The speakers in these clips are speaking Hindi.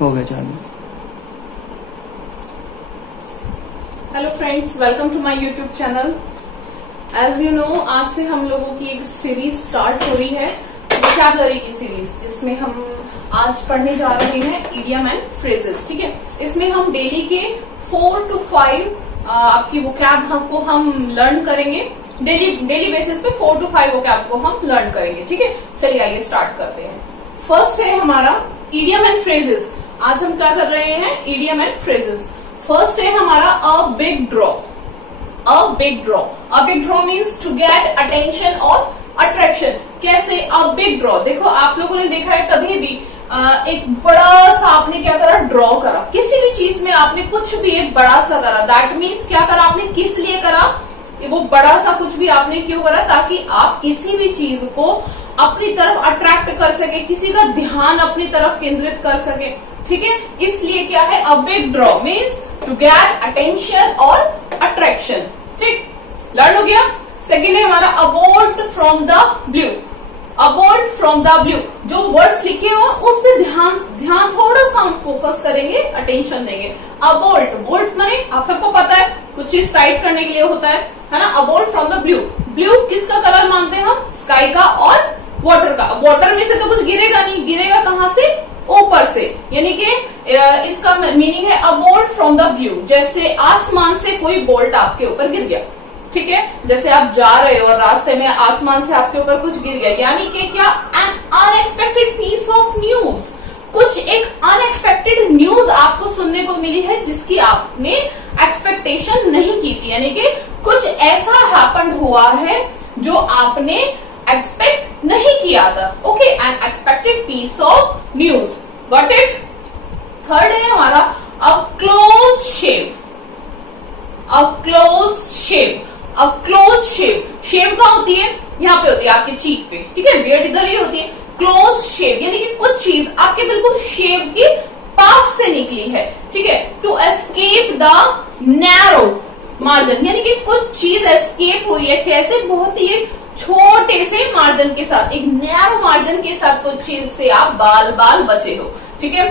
हो गया चालू। Hello friends, welcome to my YouTube channel. As you know, आज से हम लोगों की एक सीरीज स्टार्ट हो रही है, वोकैबुलरी की सीरीज, जिसमें हम आज पढ़ने जा रहे हैं इडियम एंड फ्रेजेस। ठीक है, इसमें हम डेली के 4 to 5 आपकी वोकैब को हम लर्न करेंगे। डेली बेसिस पे 4 to 5 वोकैब को हम लर्न करेंगे। ठीक है, चलिए आइए स्टार्ट करते हैं। फर्स्ट है हमारा इडियम एंड फ्रेजेस। आज हम क्या कर रहे हैं? Idiom and phrases. फर्स्ट है हमारा a big draw. A big draw, a big draw means to get attention और अट्रैक्शन। कैसे? अ बिग ड्रॉ, देखो आप लोगों ने देखा है कभी भी एक बड़ा सा आपने क्या करा? ड्रॉ करा। किसी भी चीज में आपने कुछ भी एक बड़ा सा करा, दैट मीन्स क्या करा आपने? किस लिए करा? वो बड़ा सा कुछ भी आपने क्यों करा? ताकि आप किसी भी चीज को अपनी तरफ अट्रैक्ट कर सके, किसी का ध्यान अपनी तरफ केंद्रित कर सके। ठीक है, इसलिए क्या है? A big draw means to get attention और अट्रैक्शन। ठीक, लर्न हो गया। सेकेंड है हमारा a bolt from the blue. A bolt from the blue, जो वर्ड्स लिखे हो उस पर ध्यान थोड़ा सा हम फोकस करेंगे, अटेंशन देंगे। अबोल्ट, बोल्ट माने आप सबको पता है कुछ चीज टाइप करने के लिए होता है ना? अबोल्ट फ्रॉम द ब्लू। ब्लू किसका कलर मानते हैं हम? स्काई का और वाटर का। वाटर में से तो कुछ गिरेगा नहीं, गिरेगा कहां से? ऊपर से। यानी कि इसका मीनिंग है अबोल्ट फ्रॉम द ब्लू, जैसे आसमान से कोई बोल्ट आपके ऊपर गिर गया। ठीक है, जैसे आप जा रहे हो और रास्ते में आसमान से आपके ऊपर कुछ गिर गया, यानी कि क्या? An unexpected piece of news. कुछ एक अनएक्सपेक्टेड न्यूज आपको सुनने को मिली है जिसकी आपने एक्सपेक्टेशन नहीं की थी, यानी कि कुछ ऐसा हैपन हुआ है जो आपने एक्सपेक्ट नहीं किया था। Okay, an expected piece of news. Got it? Third है हमारा a close shave. A close shave, a close shave. Shave कहाँ होती है? यहाँ पे होती है आपके चीक पे। ठीक है, बियर्ड इधर ही होती है। क्लोज शेव यानी कि कुछ चीज आपके बिल्कुल शेव के पास से निकली है। ठीक है, to escape the narrow margin, यानी कि कुछ चीज एस्केप हुई है। कैसे? बहुत ही एक छोटे से मार्जिन के साथ, एक नैरो मार्जिन के साथ कुछ चीज से आप बाल बचे हो। ठीक है,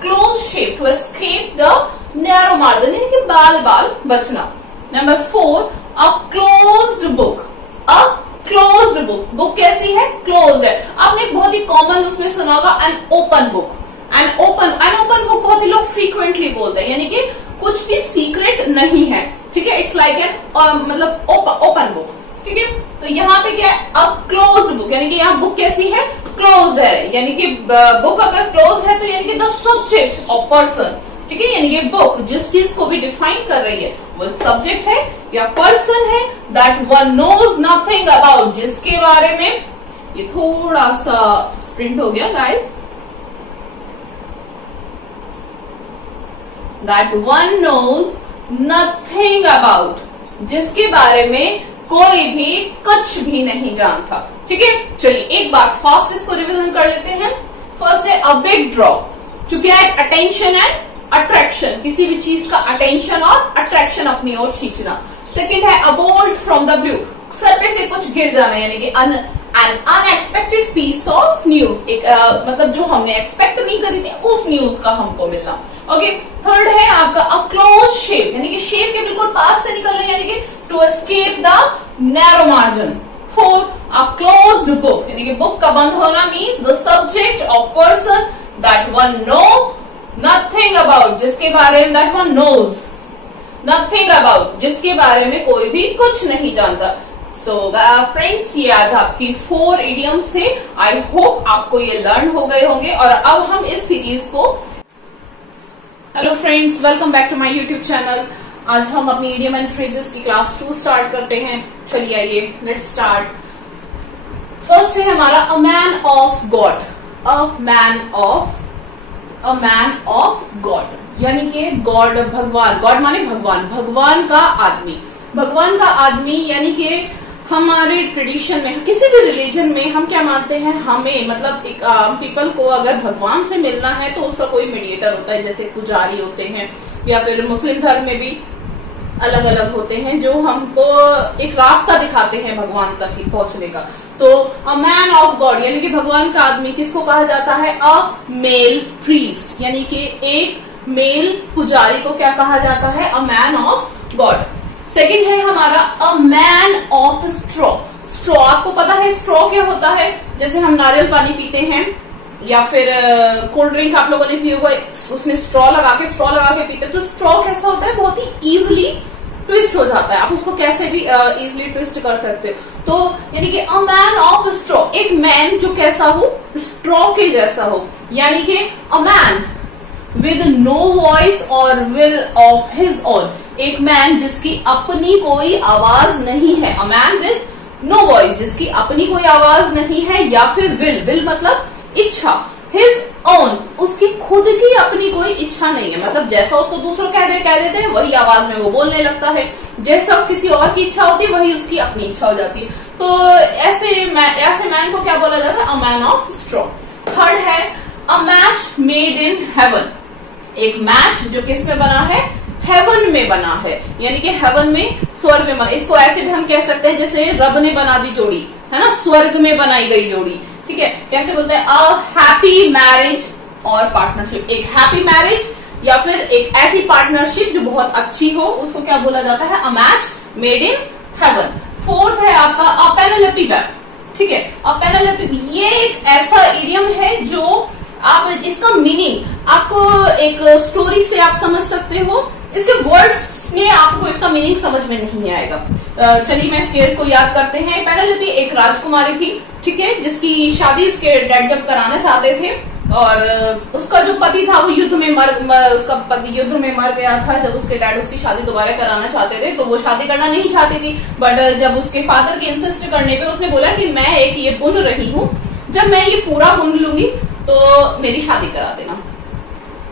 close shave, to escape the narrow margin, यानी कि बाल बचना। Number 4, a closed book. A closed book, book कैसी है? क्लोज्ड है। आपने बहुत ही कॉमन उसमें सुना होगा an open book. An open book बहुत ही लोग फ्रीक्वेंटली बोलते हैं, यानी कि कुछ भी सीक्रेट नहीं है। ठीक है, इट्स लाइक एन मतलब ओपन बुक। ठीक है, तो यहाँ पे क्या है? अ क्लोज्ड बुक, यानी कि यहाँ बुक कैसी है? क्लोज्ड है। यानी कि बुक अगर क्लोज है तो यानी कि द सब्जेक्ट ऑफ पर्सन। ठीक है, यानी कि बुक जिस चीज को भी डिफाइन कर रही है वो सब्जेक्ट है या पर्सन है, that one knows nothing about, जिसके बारे में, ये थोड़ा सा स्प्रिंट हो गया guys, that one knows nothing about, जिसके बारे में कोई भी कुछ भी नहीं जानता। ठीक है, चलिए एक बार फास्ट इसको रिविजन कर लेते हैं। फर्स्ट है a big draw, to get attention and attraction, किसी भी चीज का अटेंशन और अट्रैक्शन अपनी ओर खींचना। सेकेंड है अबोल्ट फ्रॉम द ब्लू, सर पे से कुछ गिर जाना, यानी कि an unexpected piece of news, एक मतलब जो हमने एक्सपेक्ट नहीं करी थी उस न्यूज का हमको मिलना। ओके, थर्ड है आपका अ क्लोज शेव, यानी कि शेव के बिल्कुल पास से निकलना, यानी कि to escape the narrow margin. Fourth, a closed book, यानी कि बुक का बंद होना means the subject of person that one know nothing about, जिसके बारे में, that one knows nothing about, जिसके बारे में कोई भी कुछ नहीं जानता। सो फ्रेंड्स, ये आज आपकी 4 इडियम्स थे। आई होप आपको ये लर्न हो गए होंगे। और अब हम इस सीरीज को, hello friends, welcome back to my YouTube channel. आज हम अपनी इडियम एंड फ्रेजेस की क्लास 2 स्टार्ट करते हैं। चलिए आइए, लेट्स स्टार्ट। फर्स्ट है हमारा a man of God. A man of God, यानी कि गॉड भगवान, गॉड माने भगवान, भगवान का आदमी। भगवान का आदमी यानी कि हमारे ट्रेडिशन में, किसी भी रिलीजन में हम क्या मानते हैं? हमें मतलब एक पीपल को अगर भगवान से मिलना है तो उसका कोई मीडिएटर होता है, जैसे पुजारी होते हैं, या फिर मुस्लिम धर्म में भी अलग अलग होते हैं जो हमको एक रास्ता दिखाते हैं भगवान तक पहुंचने का। तो अ मैन ऑफ गॉड यानी कि भगवान का आदमी किसको कहा जाता है? अ मेल प्रीस्ट, यानी कि एक मेल पुजारी को क्या कहा जाता है? A man of God. Second है हमारा a man of straw. Straw आपको पता है स्ट्रॉ क्या होता है? जैसे हम नारियल पानी पीते हैं या फिर कोल्ड ड्रिंक आप लोगों ने पिया होगा, उसमें स्ट्रॉ लगा के पीते हैं। तो स्ट्रॉ कैसा होता है? बहुत ही इजिली ट्विस्ट हो जाता है, आप उसको कैसे भी इजिली ट्विस्ट कर सकते हो। तो यानी कि अ मैन ऑफ स्ट्रॉ, एक मैन जो कैसा हो? स्ट्रॉ के जैसा हो, यानी कि a man with no voice और विल ऑफ हिज ओन, एक मैन जिसकी अपनी कोई आवाज नहीं है। A man with no voice, जिसकी अपनी कोई आवाज नहीं है, या फिर विल मतलब इच्छा, हिज ओन उसकी खुद की अपनी कोई इच्छा नहीं है, मतलब जैसा उसको दूसरों कह देते हैं वही आवाज में वो बोलने लगता है, जैसा किसी और की इच्छा होती है वही उसकी अपनी इच्छा हो जाती है। तो ऐसे मैन को क्या बोला जाता है? A man of straw. Third है a match made in heaven, एक मैच जो किस में बना है? हेवन में बना है, यानी कि हेवन में, स्वर्ग में बना। इसको ऐसे भी हम कह सकते हैं जैसे रब ने बना दी जोड़ी, है ना, स्वर्ग में बनाई गई जोड़ी, ठीक है। कैसे बोलते हैं? अ हैप्पी मैरिज और पार्टनरशिप, एक हैप्पी मैरिज या फिर एक ऐसी पार्टनरशिप जो बहुत अच्छी हो, उसको क्या बोला जाता है? A match made in haven. Fourth है आपका अ पेनेलोपी वेब, ठीक है। अ पेनेलोपी ये एक ऐसा इडियम है जो आप इसका मीनिंग आपको एक स्टोरी से आप समझ सकते हो, इसके वर्ड्स में आपको इसका मीनिंग समझ में नहीं आएगा। चलिए मैं इस केस को याद करते हैं। पेनेलोपी एक राजकुमारी थी, ठीक है, जिसकी शादी उसके डैड जब कराना चाहते थे और उसका जो पति था वो युद्ध में उसका पति युद्ध में मर गया था। जब उसके डैड उसकी शादी दोबारा कराना चाहते थे तो वो शादी करना नहीं चाहती थी, बट जब उसके फादर के इंसिस्ट करने पे उसने बोला कि मैं एक ये बुन रही हूँ, जब मैं ये पूरा बुन लूंगी तो मेरी शादी करा देना।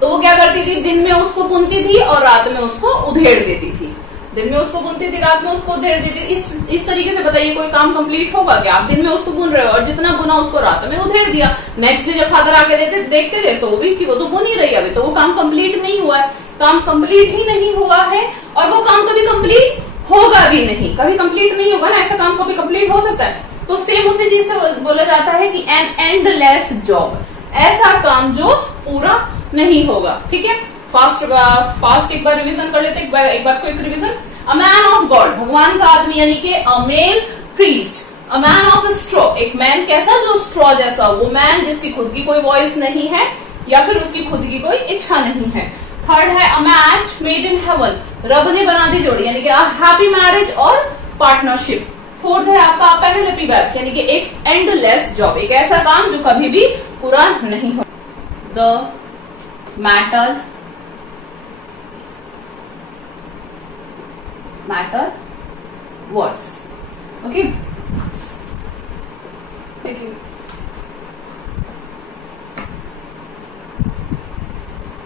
तो वो क्या करती थी? दिन में उसको बुनती थी और रात में उसको उधेड़ देती थी। दिन में उसको बुनती थी, रात में उसको उधेड़ देती थी। इस तरीके से बताइए कोई काम कंप्लीट होगा क्या? आप दिन में उसको बुन रहे हो और जितना बुना उसको रात में उधेड़ दिया। नेक्स्ट डे जब फादर आके देखते थे तो वो भी कि वो तो बुन ही रही है, अभी तो वो काम कंप्लीट नहीं हुआ है। काम कंप्लीट ही नहीं हुआ है और वो काम कभी कंप्लीट होगा भी नहीं, कभी कंप्लीट नहीं होगा ना, ऐसा काम कभी कंप्लीट हो सकता है? तो सेम उसी चीज से बोला जाता है कि एन एंडलेस जॉब, ऐसा काम जो पूरा नहीं होगा, ठीक है। फास्ट एक बार रिवीजन कर लेते हैं, एक बार quick revision. A man of God, भगवान का आदमी, यानी कि a male priest. A man of straw, एक मैन कैसा? जो स्ट्रॉ जैसा, वो मैन जिसकी खुद की कोई वॉइस नहीं है या फिर उसकी खुद की कोई इच्छा नहीं है। थर्ड है a match made in haven, रब ने बना दी जोड़ी, यानी कि अ हैप्पी मैरिज और पार्टनरशिप। फोर्थ है आपका पेनेलोपी वेब्स, यानी कि एक एंडलेस जॉब, एक ऐसा काम जो कभी भी पूरा नहीं हो। The matter worse, okay, thank you.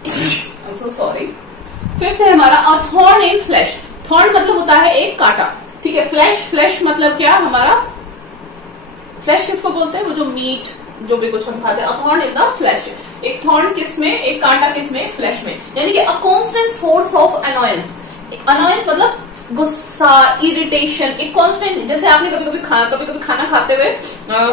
I am so sorry. Fifth है हमारा a thorn in flesh. Thorn मतलब होता है एक कांटा, ठीक है। फ्लैश मतलब क्या? हमारा फ्लैश किसको बोलते हैं? वो जो मीट जो भी कुछ हम खाते हैं, अ थॉर्न इन द फ्लैश। एक थॉर्न किसमें? एक कांटा किसमें? फ्लैश में, यानी कि a constant source of annoyance. Annoyance मतलब गुस्सा, इरिटेशन, एक कांस्टेंट। जैसे आपने कभी कभी खाना खाते हुए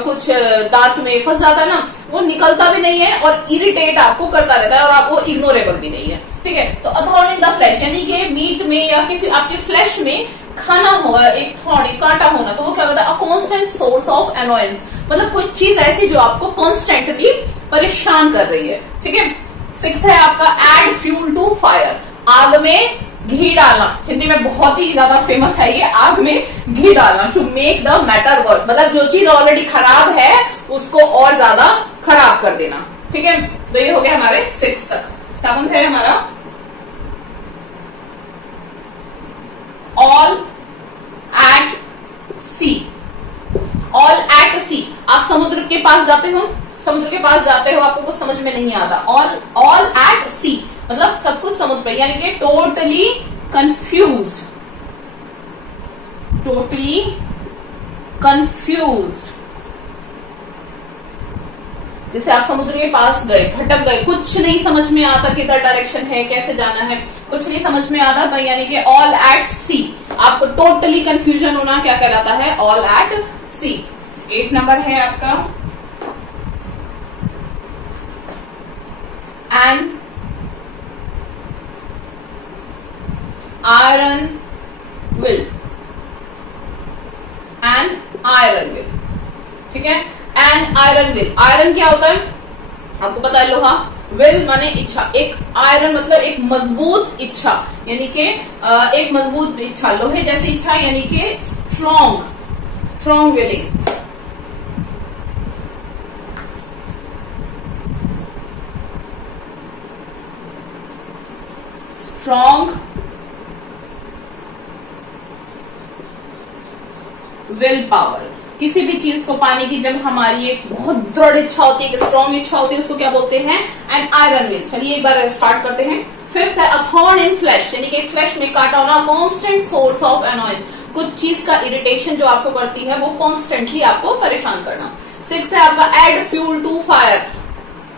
कुछ दांत में फंस जाता है ना, वो निकलता भी नहीं है और इरिटेट आपको करता रहता है और आप वो इग्नोरेबल भी नहीं है, ठीक है। तो अ थॉर्न इन द फ्लैश, यानी कि मीट में या किसी आपके फ्लैश में खाना होगा, एक थॉर्न, एक कांटा होना, तो वो क्या होता है? A constant source of annoyance, मतलब कोई चीज ऐसी जो आपको कॉन्स्टेंटली परेशान कर रही है, ठीक है। सिक्स है आपका एड फ्यूल टू फायर, आग में घी डालना। हिंदी में बहुत ही ज्यादा फेमस है ये, आग में घी डालना। To make the matter worse, मतलब जो चीज ऑलरेडी खराब है उसको और ज्यादा खराब कर देना, ठीक है। तो ये हो गया हमारे 6 तक। 7th है हमारा all at sea. All at sea, आप समुद्र के पास जाते हो, आपको कुछ समझ में नहीं आता। ऑल एट सी मतलब सब कुछ समुद्र पे, यानी कि टोटली कंफ्यूज्ड। जैसे आप समुद्र के पास गए, भटक गए, कुछ नहीं समझ में आता किधर डायरेक्शन है, कैसे जाना है, कुछ नहीं समझ में आता, तो यानी कि ऑल एट सी, आपको टोटली कंफ्यूजन होना क्या कहलाता है? All at C. 8 नंबर है आपका an iron will, an iron will, ठीक है। एन आयरन विल, आयरन क्या होता है आपको पता है, लोहा, विल माने इच्छा, एक आयरन मतलब एक मजबूत इच्छा, यानी कि एक मजबूत इच्छा, लोहे जैसी इच्छा यानी कि strong willing. Strong will power, किसी भी चीज को पाने की जब हमारी एक बहुत दृढ़ इच्छा होती है, एक स्ट्रॉन्ग इच्छा होती है, उसको क्या बोलते हैं, एन आयरन विल। चलिए एक बार स्टार्ट करते हैं। फिफ्थ है अ थॉर्न इन फ्लैश, यानी कि फ्लैश में काटा होना, कांस्टेंट सोर्स ऑफ एनॉयंस, कुछ चीज का इरिटेशन जो आपको करती है वो कॉन्स्टेंटली आपको परेशान करना। सिक्स है आपका add fuel to fire,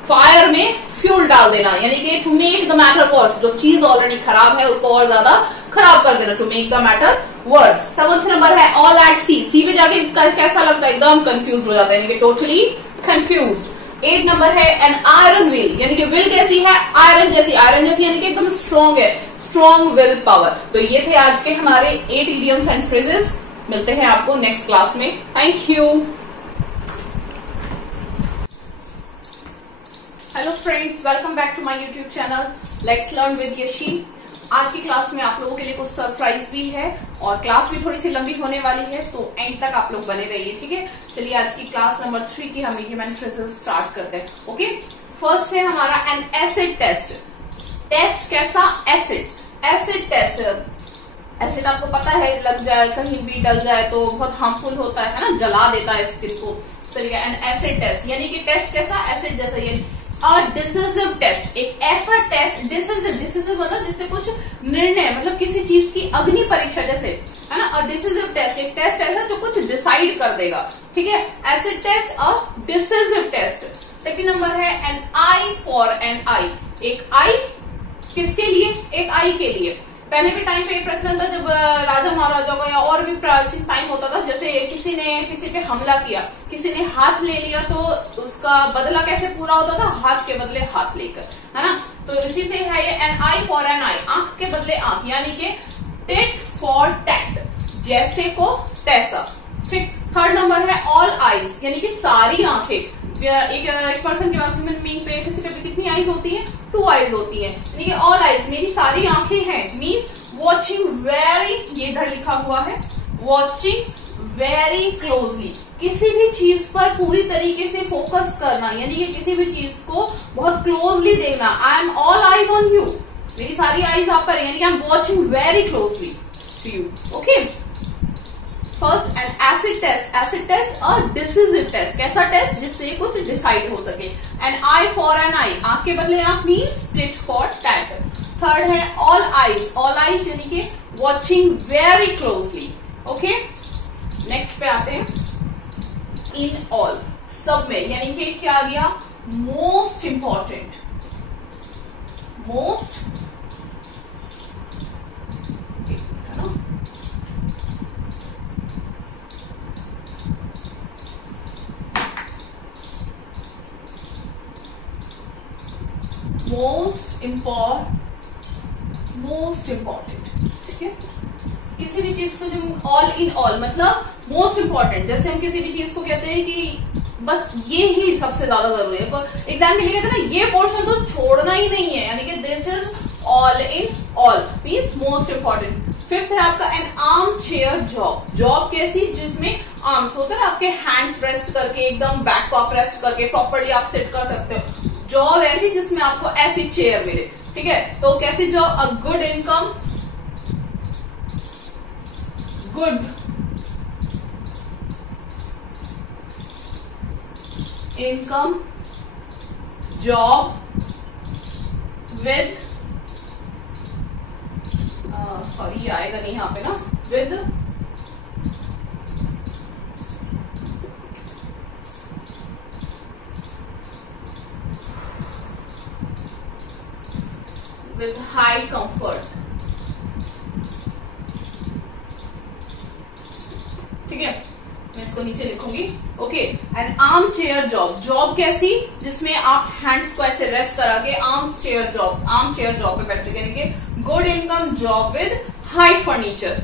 fire में फ्यूल डाल देना, यानी कि to make the matter worse, जो चीज ऑलरेडी खराब है उसको और ज्यादा खराब कर देना, to make the matter worse. Seventh number है ऑल एट सी, सी पे जाके इसका कैसा लगता है, एकदम कंफ्यूज हो जाता है, यानी कि टोटली कंफ्यूज। 8 नंबर है एन आयरन विल, यानी कि विल कैसी है, आयरन जैसी, आयरन जैसी यानी कि एकदम स्ट्रॉन्ग है, स्ट्रॉन्ग विल पावर। तो ये थे आज के हमारे 8 इडियम्स एंड फ्रेजेस। मिलते हैं आपको नेक्स्ट क्लास में। Thank you. Hello friends, welcome back to my YouTube channel let's learn with Yashi. आज की क्लास में आप लोगों के लिए कुछ सरप्राइज भी है और क्लास भी थोड़ी सी लंबी होने वाली है, सो एंड तक आप लोग बने रहिए, ठीक है। चलिए आज की क्लास नंबर 3 की हम इडियम एंड फ्रेजेस स्टार्ट करते हैं। ओके, फर्स्ट है हमारा एन एसिड टेस्ट। टेस्ट कैसा, एसिड टेस्ट। एसिड आपको पता है लग जाए, कहीं भी डल जाए तो बहुत हार्मफुल होता है ना, जला देता है स्किन को। चलिए एन एसिड टेस्ट, यानी कि टेस्ट कैसा, एसिड जैसा। ये और डिसिसिव टेस्ट, एक ऐसा टेस्ट, डिसिसिव मतलब जिससे कुछ निर्णय, मतलब किसी चीज की अग्नि परीक्षा जैसे, है ना। और डिसिसिव टेस्ट, एक टेस्ट ऐसा जो कुछ डिसाइड कर देगा, ठीक है। एसिड टेस्ट और डिसिसिव टेस्ट। सेकंड नंबर है एन आई फॉर एन आई, एक आई किसके लिए, एक आई के लिए। पहले भी टाइम पे एक प्रश्न था जब राजा महाराजा का या और भी प्राचीन टाइम होता था, जैसे किसी ने किसी पे हमला किया, किसी ने हाथ ले लिया तो उसका बदला कैसे पूरा होता था, हाथ के बदले हाथ लेकर, है ना। तो इसी से है ये N eye for an eye, आंख के बदले आंख, यानी कि टिट फॉर टैट, जैसे को तैसा, ठीक। थर्ड नंबर है ऑल आईज, यानी कि सारी आंखें। एक पर्सन के पास ह्यूमन बीइंग पे किसी पे भी कितनी आईज होती है, 2 आईज होती है, यानी कि ऑल आईज, मेरी सारी आंखें हैं। मीन्स वॉचिंग वेरी, ये इधर लिखा हुआ है, वॉचिंग वेरी क्लोजली, किसी भी चीज पर पूरी तरीके से फोकस करना, यानी कि किसी भी चीज को बहुत क्लोजली देखना। I am all eyes on you, मेरी सारी आईज आप पर, यानी कि I am watching very closely to you. Okay, first an acid test और डिसिसिव टेस्ट, कैसा टेस्ट जिससे कुछ डिसाइड हो सके। An eye for an eye, आंख के बदले आंख, means tit for tat. Third है ऑल आईज यानी कि watching very closely. Okay, next पे आते हैं इन ऑल, सब में, यानी कि क्या आ गया, मोस्ट इंपॉर्टेंट, मोस्ट, है ना, मोस्ट इम्पॉर्टेंट, ठीक है। किसी भी चीज को जो ऑल इन ऑल मतलब मोस्ट इम्पॉर्टेंट, जैसे हम किसी भी चीज को कहते हैं कि बस ये ही सबसे ज्यादा जरूरी है। एग्जाम में लिखे थे ना, ये पोर्शन तो छोड़ना ही नहीं है, यानी कि this is all in all, means most important. Fifth है आपका N arm chair job, job कैसी, जिसमें आर्म्स होते हैं ना, आपके हैंड्स रेस्ट करके, एकदम बैक को आप रेस्ट करके प्रॉपर्ली आप सिट कर सकते हो। जॉब ऐसी जिसमें आपको ऐसी चेयर मिले, ठीक है। तो कैसी job, a good income, good income job with, sorry ये आएगा नहीं यहाँ पे ना, with high comfort, ठीक है। मैं इसको इसको नीचे लिखूंगी। Okay, N arm chair job, job कैसी जिसमें आप हैंड्स को ऐसे रेस्ट करा के आर्म चेयर जॉब पे बैठ सकेंगे। Good income job with high furniture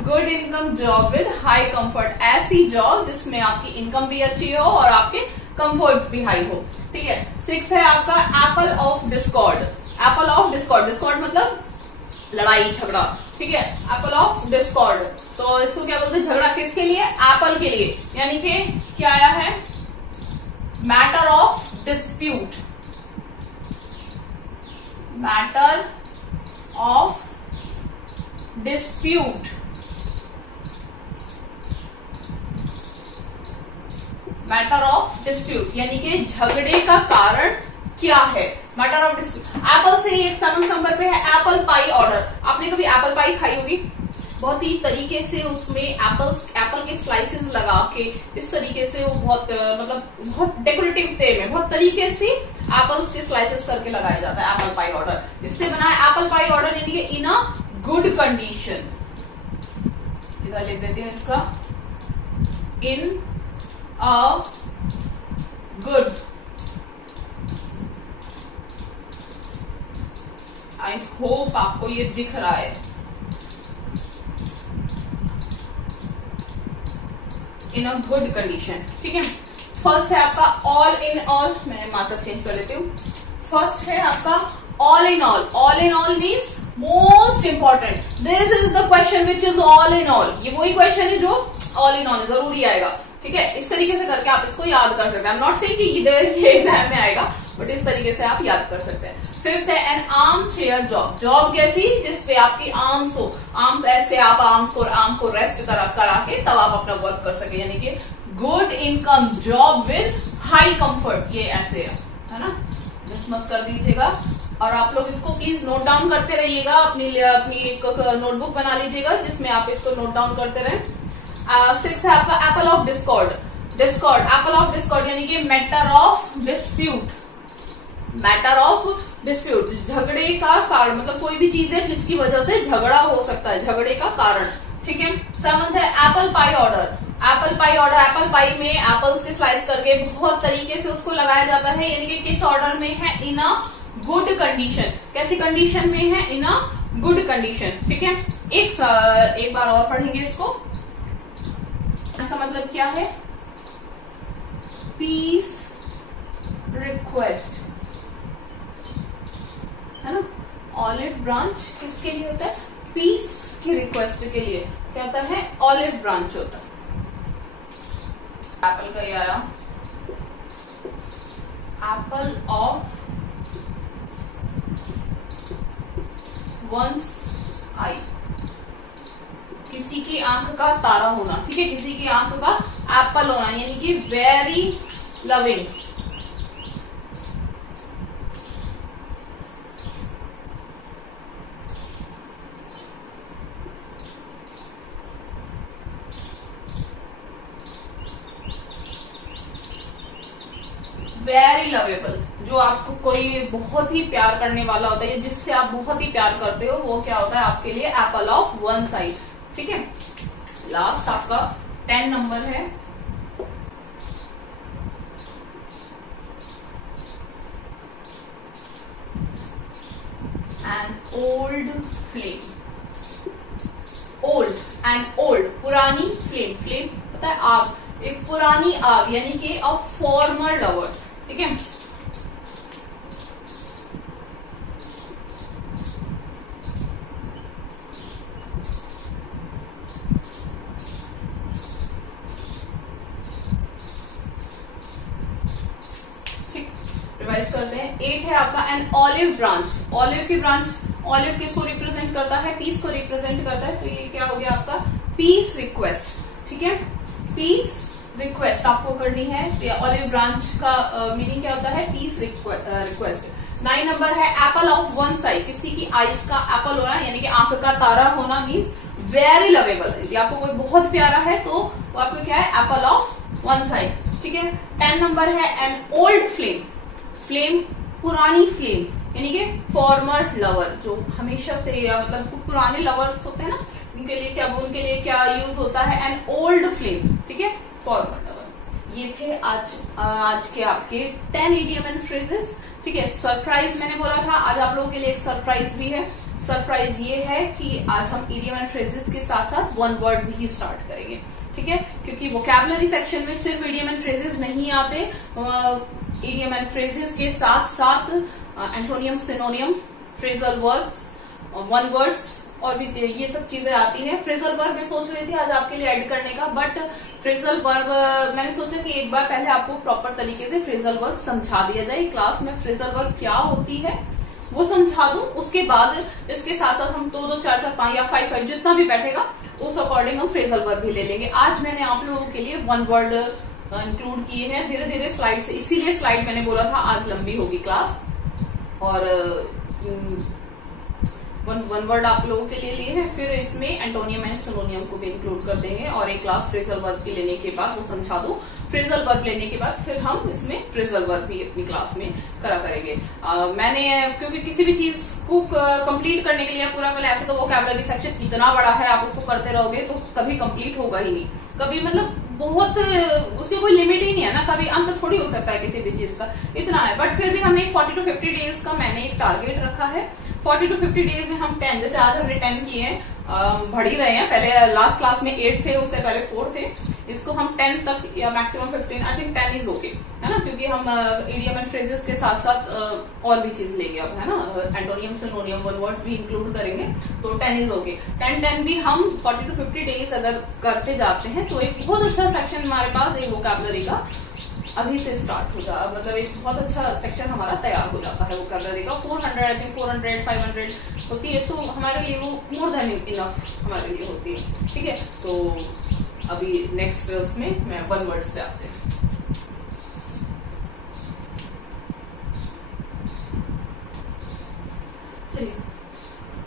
good income job with high comfort, ऐसी जॉब जिसमें आपकी इनकम भी अच्छी हो और आपके कंफर्ट भी हाई हो। ठीक है। 6 है आपका Apple of Discord, Apple of Discord, Discord मतलब लड़ाई झगड़ा। ठीक है, एप्पल ऑफ डिस्कॉर्ड, तो इसको क्या बोलते हैं, झगड़ा किसके लिए, एप्पल के लिए, यानी कि क्या आया है, matter of dispute, matter of dispute, matter of dispute यानी कि झगड़े का कारण क्या है, मैटर ऑफ डिस्प्यूट। एप्पल से एक 7 नंबर पे है एप्पल पाई ऑर्डर। आपने कभी एप्पल पाई खाई होगी, बहुत ही तरीके से उसमें एप्पल के स्लाइसेस लगा के इस तरीके से वो बहुत डेकोरेटिव वे में बहुत तरीके से एप्पल्स के स्लाइसेस करके लगाया जाता है एप्पल पाई ऑर्डर। इससे बना है एप्पल पाई ऑर्डर यानी कि इन अ गुड कंडीशन। इधर लिख देती हूँ इसका, इन अ गुड, आई होप आपको ये दिख रहा है, इन अ गुड कंडीशन। ठीक है। फर्स्ट है आपका ऑल इन ऑल, मैं मात्रा चेंज कर देती हूँ। फर्स्ट है आपका all in all, all in all means most important, this is the question which is all in all, ये वही क्वेश्चन है जो ऑल इन ऑल जरूरी आएगा। ठीक है, इस तरीके से करके आप इसको याद कर सकते हैं। आई एम नॉट सेइंग कि इधर ये एग्जाम में आएगा, बट इस तरीके से आप याद कर सकते हैं। 5th है N arm chair job, job कैसी जिसपे आपकी आर्म्स हो, आर्म्स ऐसे आप आर्म को रेस्ट करा के तब आप अपना वर्क कर सके, यानी कि good income job with high comfort, ये ऐसे है ना, मिस मत कर दीजिएगा। और आप लोग इसको प्लीज नोट डाउन करते रहिएगा, अपनी एक नोटबुक बना लीजिएगा जिसमें आप इसको नोट डाउन करते रहें। 6 है आपका Apple of Discord, Apple of Discord यानी कि matter of dispute, matter of dispute, झगड़े का कारण, मतलब कोई भी चीज है जिसकी वजह से झगड़ा हो सकता है, झगड़े का कारण। ठीक है। 7th है apple pie order, apple pie order, apple pie में एप्पल्स के स्लाइस करके बहुत तरीके से उसको लगाया जाता है, यानी कि किस ऑर्डर में है, इन अ गुड कंडीशन, कैसी कंडीशन में है, इन अ गुड कंडीशन। ठीक है। एक बार और पढ़ेंगे इसको, इसका मतलब क्या है, पीस रिक्वेस्ट, है ना, ऑलिव ब्रांच किसके लिए होता है, पीस की रिक्वेस्ट के लिए क्या होता है, ऑलिव ब्रांच होता है। एप्पल का ये आया, एप्पल ऑफ वंस आई, किसी की आंख का तारा होना। ठीक है, किसी की आंख का एप्पल होना यानी कि वेरी लविंग, वेरी लवेबल, जो आपको कोई बहुत ही प्यार करने वाला होता है, जिससे आप बहुत ही प्यार करते हो, वो क्या होता है आपके लिए, एप्पल ऑफ वन साइड। ठीक है। लास्ट आपका 10 नंबर है, एन ओल्ड फ्लेम, ओल्ड पुरानी फ्लेम, फ्लेम पता है आग, एक पुरानी आग यानी कि अ फॉर्मर लवर। ठीक है। रिवाइज करते हैं। 8 है आपका एन ऑलिव ब्रांच, ऑलिव की ब्रांच, ऑलिव किसको रिप्रेजेंट करता है, पीस को रिप्रेजेंट करता है, तो ये क्या हो गया आपका, पीस रिक्वेस्ट। ठीक है, पीस रिक्वेस्ट आपको करनी है। ऑलिव ब्रांच का मीनिंग क्या होता है, पीस रिक्वेस्ट। 9 नंबर है एप्पल ऑफ वन साइड, किसी की आइज का एप्पल होना यानी कि आंख का तारा होना, मीन्स वेरी लवेबल, यदि आपको कोई बहुत प्यारा है तो वो आपको क्या है, एप्पल ऑफ वन साइड। ठीक है। 10 नंबर है एन ओल्ड फ्लेम, फ्लेम पुरानी फ्लेम यानी कि फॉर्मर लवर, जो हमेशा से मतलब पुराने लवर्स होते हैं ना, उनके लिए क्या यूज होता है, एन ओल्ड फ्लेम, ठीक है, फॉरवर्ड। ये थे आज के आपके 10 इडियम एंड फ्रेजेस, ठीक है। सरप्राइज मैंने बोला था, आज आप लोगों के लिए एक सरप्राइज भी है। सरप्राइज ये है कि आज हम इडियम एंड फ्रेजेस के साथ साथ वन वर्ड भी स्टार्ट करेंगे, ठीक है, क्योंकि वोकैबुलरी सेक्शन में सिर्फ इडियम एंड फ्रेजेस नहीं आते, इडियम एंड फ्रेजेस के साथ साथ antonym, सिनोनियम, phrasal verbs, one words और भी ये सब चीजें आती हैं। फ्रेजल वर्ब मैं सोच रही थी आज आपके लिए ऐड करने का, बट फ्रेजल वर्ब मैंने सोचा कि एक बार पहले आपको प्रॉपर तरीके से फ्रेजल वर्ब समझा दिया जाए क्लास में, फ्रेजल वर्ब क्या होती है वो समझा दूं, उसके बाद इसके साथ साथ हम 2-2, 4-4, 5 या 5 जितना भी बैठेगा उस अकॉर्डिंग हम फ्रेजल वर्ब भी ले लेंगे। आज मैंने आप लोगों के लिए वन वर्ड इंक्लूड किए हैं धीरे धीरे स्लाइड से, इसीलिए स्लाइड मैंने बोला था आज लंबी होगी क्लास, और वन वर्ड आप लोगों के लिए लिए हैं। फिर इसमें एंटोनियम एंड सिनोनियम को भी इंक्लूड कर देंगे, और एक क्लास फ्रेजल वर्ब की लेने के बाद वो समझा दो, फ्रेजल वर्ब लेने के बाद फिर हम इसमें फ्रेजल वर्ब भी अपनी क्लास में करा करेंगे। मैंने क्योंकि किसी भी चीज को कंप्लीट करने के लिए पूरा कर, ऐसे तो वोकैबुलरी सेक्शन इतना बड़ा है, आप उसको करते रहोगे तो कभी कंप्लीट होगा ही नहीं, कभी मतलब बहुत उसकी कोई लिमिट ही नहीं है ना, कभी अंत थोड़ी हो सकता है किसी भी चीज का, इतना है। बट फिर भी हमने 40 to 50 डेज का मैंने एक टारगेट रखा है। 40 to 50 डेज में हम 10, जैसे आज हमने 10 किए हैं, बढ़ ही रहे हैं, पहले लास्ट क्लास में 8 थे, उससे पहले 4 थे, इसको हम 10 तक या maximum 15, I think 10 is okay, है ना, क्योंकि हम इडियम एंड फ्रेजेस के साथ साथ और भी चीज लेंगे अब, है ना, एंटोनियम, सिनोनियम, वन वर्ड्स भी इंक्लूड करेंगे, तो 10 इज ओके। 10 भी हम 40 to 50 डेज अगर करते जाते हैं तो एक बहुत अच्छा सेक्शन हमारे पास एक वोकैबुलरी का अभी से स्टार्ट हो जाए, मतलब एक बहुत अच्छा सेक्शन हमारा तैयार हो जाता है वोकैबुलरी का। 400, आई थिंक 400, 500 होती है, तो हमारे लिए वो मोर देन इनफ हमारे लिए होती है, ठीक है। तो अभी नेक्स्ट उसमें मैं वन वर्ड्स पे आते हैं। चलिए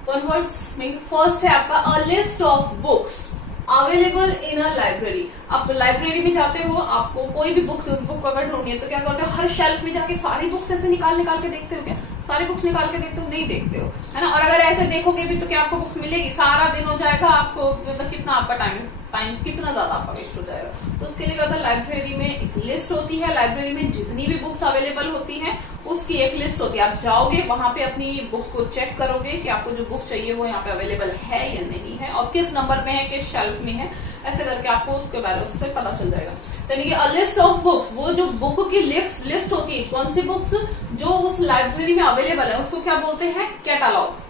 वन वर्ड्स में फर्स्ट है आपका a list of books available in a library. आप लाइब्रेरी में जाते हो, आपको कोई भी बुक अगर ढूंढनी है तो क्या करते हो, हर शेल्फ में जाके सारी बुक्स ऐसे निकाल के देखते हो क्या? सारी बुक्स निकाल के देखते हो? नहीं देखते हो, है ना। और अगर ऐसे देखोगे भी तो क्या आपको बुक्स मिलेगी? सारा दिन हो जाएगा आपको, मतलब कितना आपका टाइम कितना ज्यादा आपका वेस्ट हो जाएगा। तो उसके लिए कहता है लाइब्रेरी में एक लिस्ट होती है, लाइब्रेरी में जितनी भी बुक्स अवेलेबल होती हैं उसकी एक लिस्ट होती है। आप जाओगे वहां पे अपनी बुक को चेक करोगे कि आपको जो बुक चाहिए वो यहाँ पे अवेलेबल है या नहीं है, और किस नंबर में है, किस शेल्फ में है, ऐसे करके आपको उसके बारे में उससे पता चल जाएगा। यानी कि अ लिस्ट ऑफ बुक्स, वो जो बुक की लिस्ट होती है, कौन सी बुक्स जो उस लाइब्रेरी में अवेलेबल है उसको क्या बोलते हैं? कैटलॉग।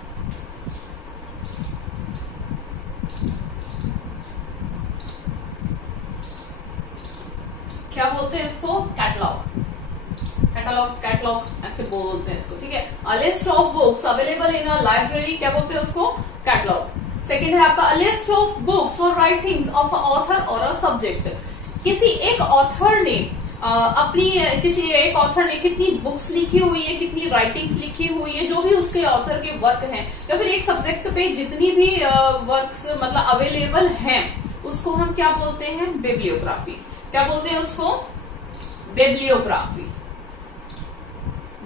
क्या बोलते हैं इसको? कैटलॉग। कैटलॉग ऐसे बोलते हैं इसको, ठीक है। A list of books available in a library, क्या बोलते हैं उसको? कैटलॉग। सेकेंड है आपका अ लिस्ट ऑफ बुक्स और राइटिंग्स ऑफ अ ऑथर और अ सब्जेक्ट। किसी एक ऑथर ने किसी एक ऑथर ने कितनी बुक्स लिखी हुई है, कितनी राइटिंग्स लिखी हुई है, जो भी उसके ऑथर के वर्क हैं, या फिर एक सब्जेक्ट पे जितनी भी वर्क्स मतलब अवेलेबल हैं, उसको हम क्या बोलते हैं? बिब्लियोग्राफी। क्या बोलते हैं उसको? बिब्लियोग्राफी।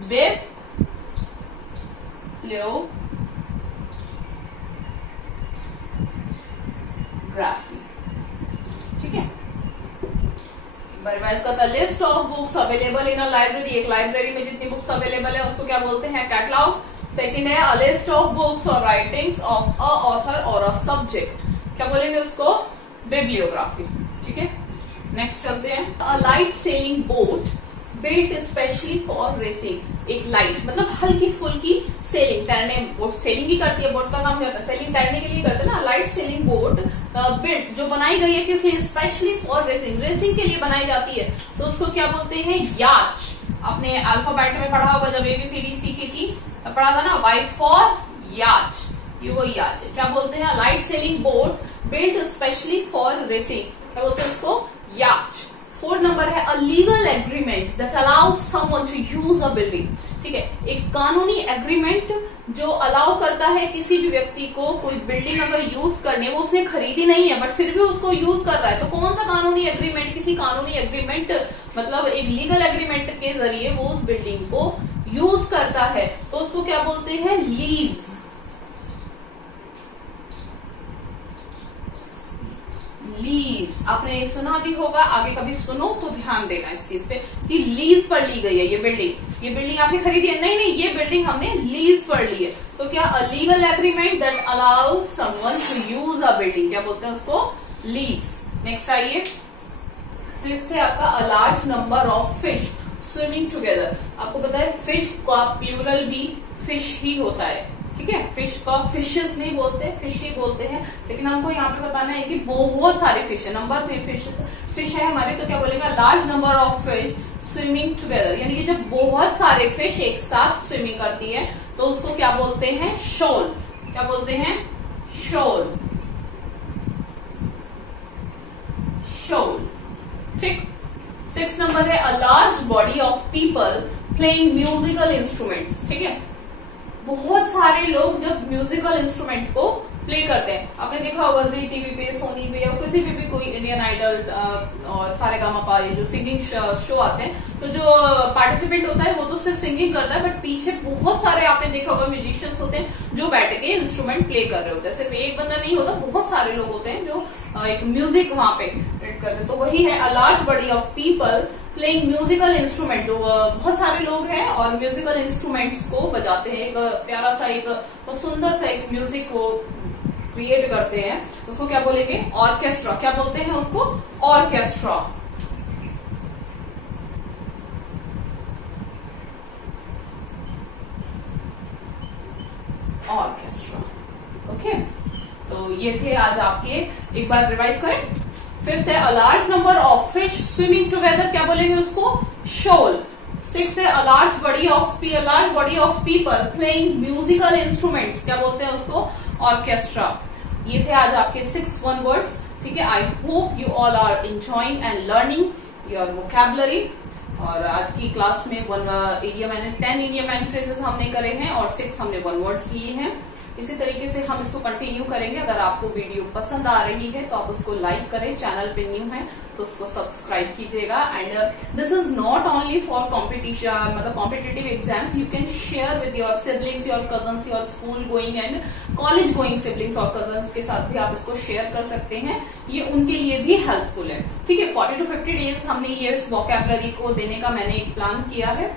बिब्लियोग्राफी, ठीक है। रिवाइज करता, list of books available in a library, एक लाइब्रेरी में जितनी बुक्स अवेलेबल है उसको क्या बोलते हैं? कैटलॉग। सेकंड है अ लिस्ट ऑफ बुक्स और राइटिंग्स ऑफ अ ऑथर और अ सब्जेक्ट, क्या बोलेंगे उसको? बिब्लियोग्राफी, ठीक है। नेक्स्ट चलते हैं, a light sailing boat built specially for racing. एक लाइट मतलब हल्की फुल्की सेलिंग, तैरने, बोट सेलिंग ही करती है, बोट का काम क्या होता है? सेलिंग तैरने के लिए करते हैं ना। लाइट सेलिंग बोट बिल्ट, जो बनाई गई है किस लिए? स्पेशली फॉर रेसिंग, रेसिंग के लिए बनाई जाती है, तो उसको क्या बोलते हैं? याच। आपने अल्फाबेट में पढ़ा होगा जब ABCD सीखी थी, पढ़ा था ना, वाई फॉर याच, ये वो याच है। क्या बोलते हैं? Light sailing boat built specially for racing, क्या बोलते हैं उसको? याच। 4 नंबर है a legal agreement that allows someone to use a building, ठीक है। एक कानूनी एग्रीमेंट जो अलाउ करता है किसी भी व्यक्ति को कोई बिल्डिंग अगर यूज करने, वो उसने खरीदी नहीं है बट फिर भी उसको यूज कर रहा है, तो कौन सा कानूनी एग्रीमेंट? किसी कानूनी एग्रीमेंट मतलब एक लीगल एग्रीमेंट के जरिए वो उस बिल्डिंग को यूज करता है, तो उसको क्या बोलते हैं? लीज। आपने सुना भी होगा, आगे कभी सुनो तो ध्यान देना इस चीज पे कि लीज पर ली गई है ये बिल्डिंग। ये बिल्डिंग आपने खरीदी है? नहीं नहीं, ये बिल्डिंग हमने लीज पर ली है। तो क्या a legal agreement that allows someone to use a building, क्या बोलते हैं उसको? लीज। नेक्स्ट आइए, फिफ्थ है आपका a large number of fish swimming together. आपको पता है फिश का प्लूरल भी फिश ही होता है, ठीक है। फिश का फिशेस नहीं बोलते, फिश ही बोलते हैं, लेकिन हमको यहाँ पे बताना है कि बहुत सारे फिश है, नंबर में फिश है हमारे, तो क्या बोलेगा? Large number of fish swimming together, यानी कि जब बहुत सारे फिश एक साथ स्विमिंग करती है तो उसको क्या बोलते हैं? शोल। क्या बोलते हैं? शोल। शोल, ठीक। 6 नंबर है a large body of people playing musical instruments, ठीक है। बहुत सारे लोग जब म्यूजिकल इंस्ट्रूमेंट को प्ले करते हैं, आपने देखा होगा जी टीवी पे, सोनी पे या किसी पे भी कोई इंडियन आइडल और सारेगामापा ये जो सिंगिंग शो आते हैं, तो जो पार्टिसिपेंट होता है वो तो सिर्फ सिंगिंग करता है, बट पीछे बहुत सारे आपने देखा होगा म्यूजिशियंस होते हैं जो बैठ के इंस्ट्रूमेंट प्ले कर रहे होते हैं। सिर्फ एक बंदा नहीं होता, बहुत सारे लोग होते हैं जो एक म्यूजिक वहां पे क्रिएट करते हैं। तो वही है a large body of people playing musical instrument, जो बहुत सारे लोग हैं और म्यूजिकल इंस्ट्रूमेंट्स को बजाते हैं, एक प्यारा सा एक सुंदर सा एक म्यूजिक को क्रिएट करते हैं, उसको क्या बोलेंगे? ऑर्केस्ट्रा। क्या बोलते हैं उसको? ऑर्केस्ट्रा। Orchestra, okay. तो ये थे आज आपके, एक बार रिवाइज करें। फिफ्थ है a large number of fish swimming together, क्या बोलेंगे उसको? शोल। 6 है a large body of people playing musical instruments, क्या बोलते हैं उसको? ऑर्केस्ट्रा। ये थे आज आपके 6 वन वर्ड्स, ठीक है। I hope you all are enjoying and learning your vocabulary. और आज की क्लास में 10 इडियम एंड फ्रेजेस हमने करे हैं और 6 हमने वन वर्ड्स लिए हैं। इसी तरीके से हम इसको कंटिन्यू करेंगे। अगर आपको वीडियो पसंद आ रही है तो आप उसको लाइक करें, चैनल पे न्यू है तो उसको सब्सक्राइब कीजिएगा। And this is not only for competition, मतलब competitive exams, you can share with your siblings, your cousins, your school going and college going siblings और कजन्स के साथ भी आप इसको शेयर कर सकते हैं, ये उनके लिए भी हेल्पफुल है, ठीक है। 40 to 50 डेज हमने ये वोकैबुलरी को देने का मैंने एक प्लान किया है।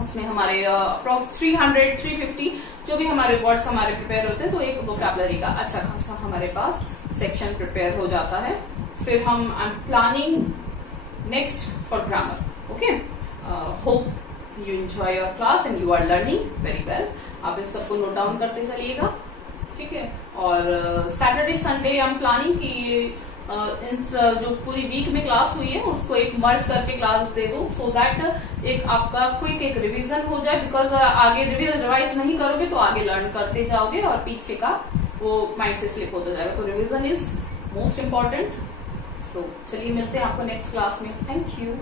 उसमें हमारे अप्रॉक्स 300-350 जो भी हमारे वर्ड्स हमारे प्रिपेयर होते हैं, तो एक वोकैबुलरी का अच्छा खासा हमारे पास सेक्शन प्रिपेयर हो जाता है। फिर हम I am planning next for grammar, okay. Hope you enjoy your class and you are learning very well. आप इस सबको नोट डाउन करते चलिएगा, ठीक है। और Saturday Sunday I am planning की जो पूरी वीक में क्लास हुई है उसको एक मर्ज करके क्लास दे दो, सो दैट एक आपका क्विक एक रिवीजन हो जाए। बिकॉज आगे रिवाइज नहीं करोगे तो आगे लर्न करते जाओगे और पीछे का वो माइंड से स्लिप होता जाएगा। तो रिवीजन इज मोस्ट इम्पोर्टेंट। सो चलिए मिलते हैं आपको नेक्स्ट क्लास में। Thank you.